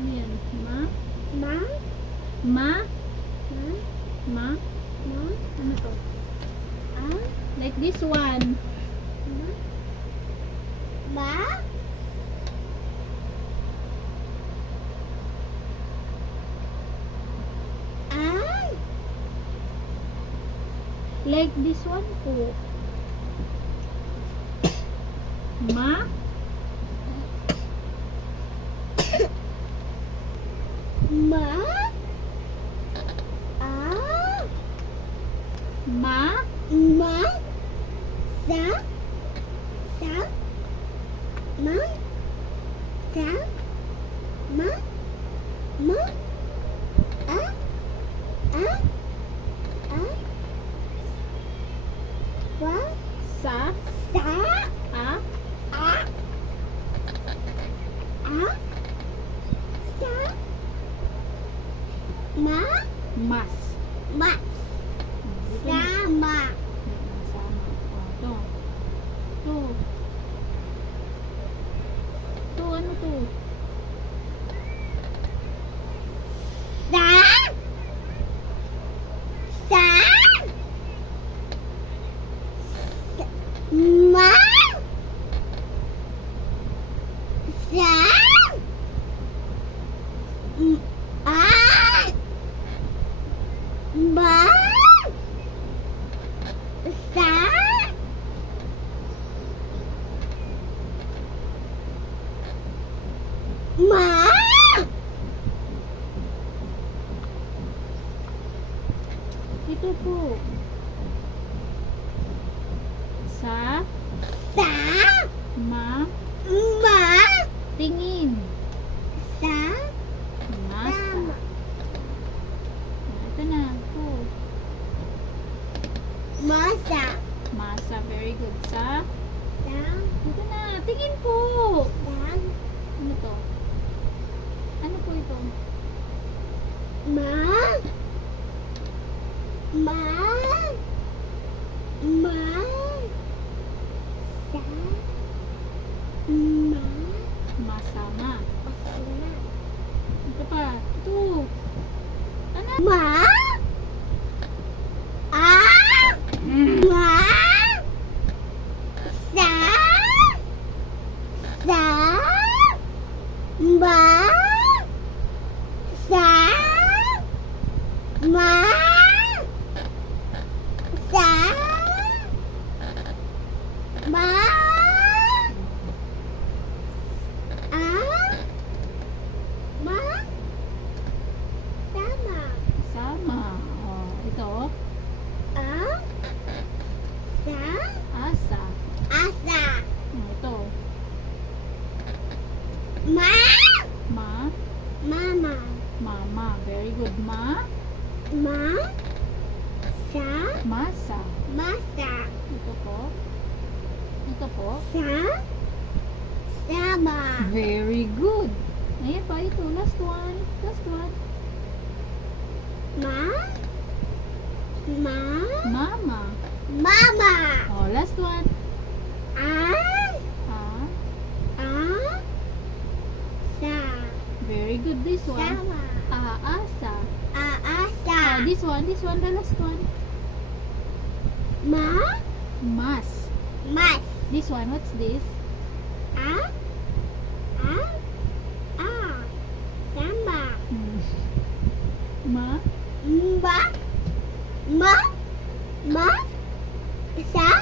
Ayan. Ma? Ma? Ma? Ma? Ma? Ma? Ano to? Ah? Like this one. Ma? Ba? Ay! Like this one po. Ma? Ma? Ah? Ma? Ma? Sa? Sa? Ma? Sa? Ma? Ma? Ah? Ah? Ah? Wa? Sa? Sa? A? Ah? Ah? Sa? Ma? Mas. Ma? Dito na. Sama. Sama. To. To. To, ano to? Sa? Sa? Ma? Sa? Ah? Ba? Sa? Ma? Ito po. Sa? Sa? Ma? Ma? Tingin. Sa? Masa. Sama. Ito na. Po. Masa. Masa. Very good. Sa? Sa? Ito na. Tingin po. Sa? Ano to? Ano po ito? Ma? Ma? Ma? Sa? Ma? Masama. Osina. Ito pa. Ito. Ano? Ma? Ah? Ma? Sa? Sa? Ma? Sa? Ma? Sa? Ma? Ah? Ma? Sama. Sama. Oh, ito. Ah? Sa? Asa. Asa. Oh, ito. Ma? Ma. Mama. Mama. Very good. Ma. Ma? Sa? Masa. Masa. Ito po. Ito po. Sa? Sama. Very good. Ayan pa ito. Last one. Last one. Ma? Ma? Mama. Mama. Oh, last one. Ah? Ah. Ah? Sa? Very good. This one. Sama. Aasa. Aasa. Oh, this one. This one. The last one. Ma? Mas. Mas. This one. What's this? Ah? Ah? Ah? Sama. Ma. Ma? Ma? Ma? Sa?